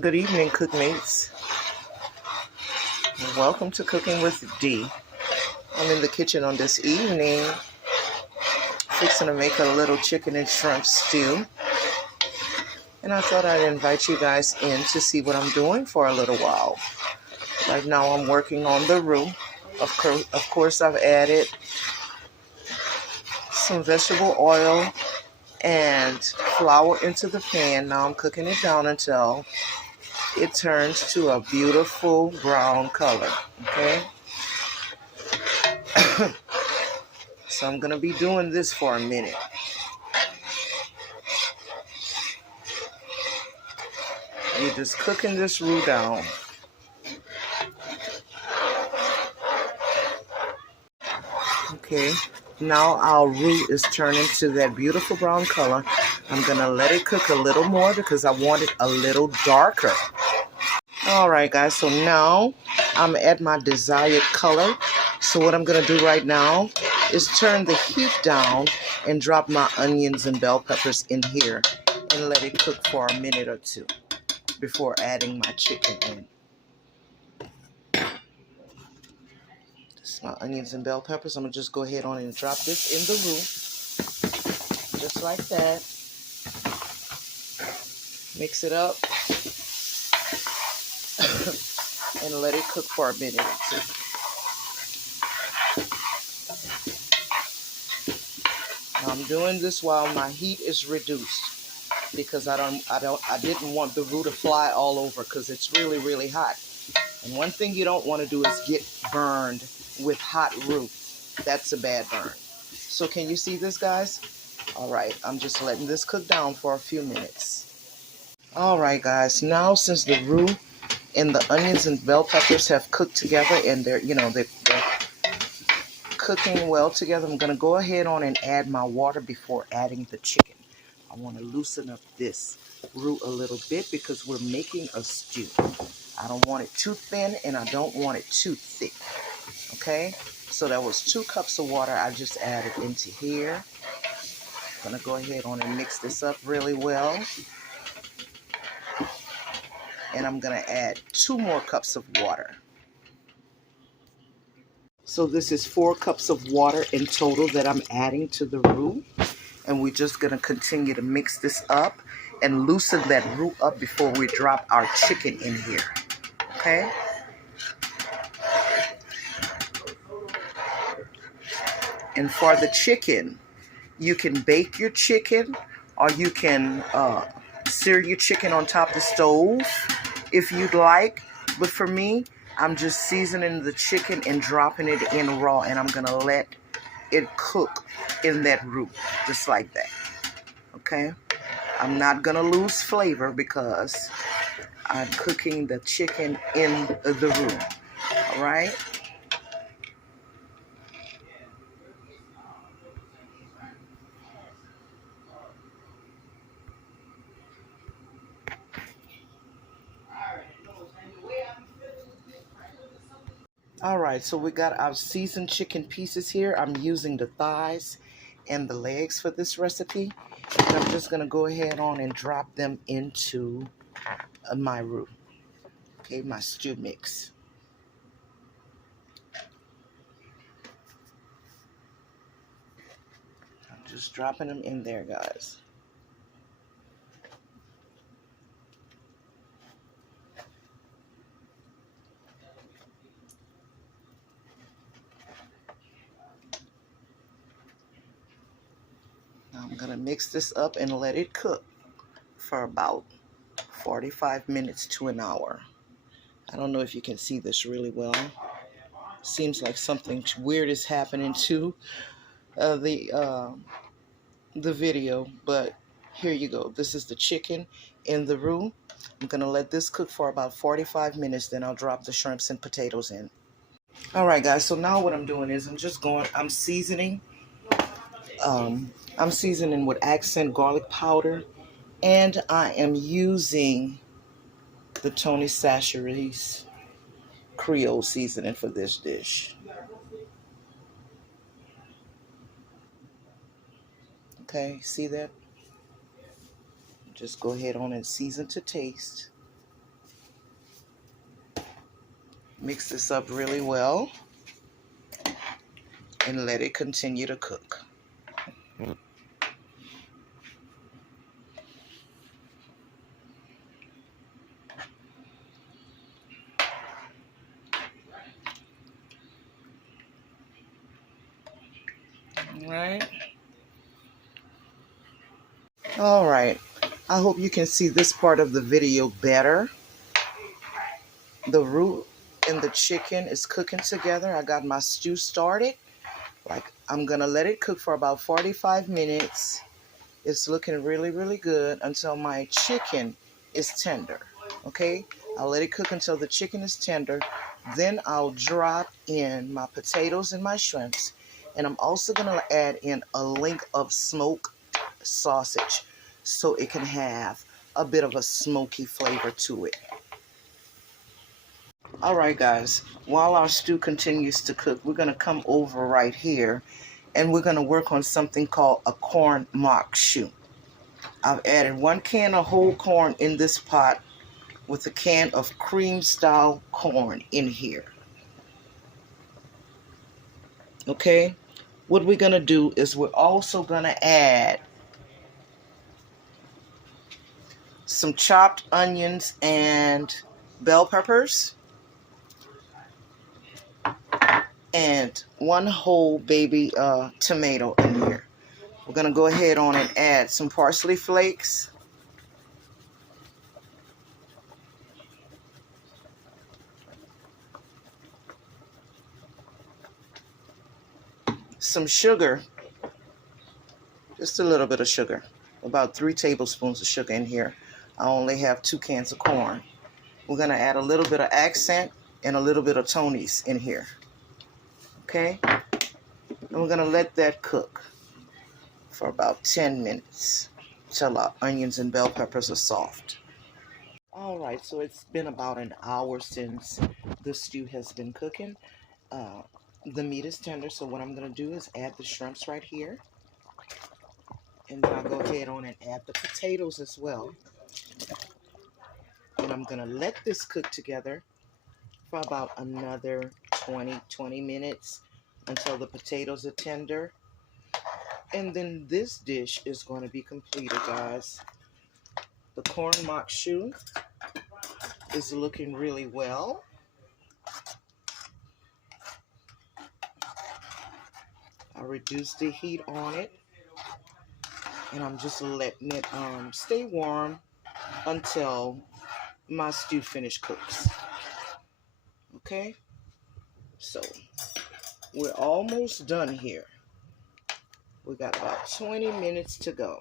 Good evening, cookmates. Welcome to Cooking with D. I'm in the kitchen on this evening, fixing to make a little chicken and shrimp stew. And I thought I'd invite you guys in to see what I'm doing for a little while. Right now I'm working on the roux. Of course, I've added some vegetable oil and flour into the pan. Now I'm cooking it down until it turns to a beautiful brown color, okay? So I'm going to be doing this for a minute. You're just cooking this roux down. Okay, now our roux is turning to that beautiful brown color. I'm going to let it cook a little more because I want it a little darker. Alright guys, so now I'm at my desired color. So what I'm going to do right now is turn the heat down and drop my onions and bell peppers in here and let it cook for a minute or two before adding my chicken in. This is my onions and bell peppers. I'm going to just go ahead on and drop this in the roux. Just like that. Mix it up. And let it cook for a minute or two. Now I'm doing this while my heat is reduced because I didn't want the roux to fly all over because it's really, really hot. And one thing you don't want to do is get burned with hot roux. That's a bad burn. So can you see this, guys? All right, I'm just letting this cook down for a few minutes. All right, guys, now since the roux and the onions and bell peppers have cooked together and they're cooking well together, I'm going to go ahead on and add my water before adding the chicken. I want to loosen up this roux a little bit because we're making a stew. I don't want it too thin and I don't want it too thick. Okay, so that was 2 cups of water I just added into here. I'm going to go ahead on and mix this up really well. And I'm going to add 2 more cups of water. So this is 4 cups of water in total that I'm adding to the roux. And we're just going to continue to mix this up and loosen that roux up before we drop our chicken in here. Okay? And for the chicken, you can bake your chicken or you can sear your chicken on top of the stove if you'd like. But for me, I'm just seasoning the chicken and dropping it in raw, and I'm going to let it cook in that roux, just like that. Okay? I'm not going to lose flavor because I'm cooking the chicken in the roux. All right? All right, so we got our seasoned chicken pieces here. I'm using the thighs and the legs for this recipe. And I'm just going to go ahead on and drop them into my roux. Okay, my stew mix. I'm just dropping them in there, guys. Now I'm going to mix this up and let it cook for about 45 minutes to an hour. I don't know if you can see this really well. Seems like something weird is happening to the video, but here you go. This is the chicken in the roux. I'm going to let this cook for about 45 minutes, then I'll drop the shrimps and potatoes in. All right, guys, so now what I'm doing is I'm seasoning. I'm seasoning with accent garlic powder, and I am using the Tony Chachere's Creole seasoning for this dish. Okay, see that? Just go ahead on and season to taste. Mix this up really well and let it continue to cook. All right. I hope you can see this part of the video better. The root and the chicken is cooking together. I got my stew started. Like, I'm gonna let it cook for about 45 minutes. It's looking really, really good until my chicken is tender. Okay, I'll let it cook until the chicken is tender. Then I'll drop in my potatoes and my shrimps. And I'm also gonna add in a link of smoked sausage so it can have a bit of a smoky flavor to it. All right, guys, while our stew continues to cook, we're going to come over right here and we're going to work on something called a corn mock shoe. I've added 1 can of whole corn in this pot with a can of cream style corn in here. Okay, what we're going to do is we're also going to add some chopped onions and bell peppers. And 1 whole baby tomato in here. We're going to go ahead on and add some parsley flakes. Some sugar. Just a little bit of sugar. About 3 tablespoons of sugar in here. I only have 2 cans of corn. We're going to add a little bit of accent and a little bit of Tony's in here. Okay? And we're going to let that cook for about 10 minutes till our onions and bell peppers are soft. All right, so it's been about an hour since the stew has been cooking. The meat is tender, so what I'm going to do is add the shrimps right here. And then I'll go ahead on and add the potatoes as well. And I'm going to let this cook together for about another 20 minutes until the potatoes are tender. And then this dish is going to be completed, guys. The corn mock shoe is looking really well. I reduced the heat on it. And I'm just letting it stay warm until my stew finish cooks. Okay? So, we're almost done here. We got about 20 minutes to go.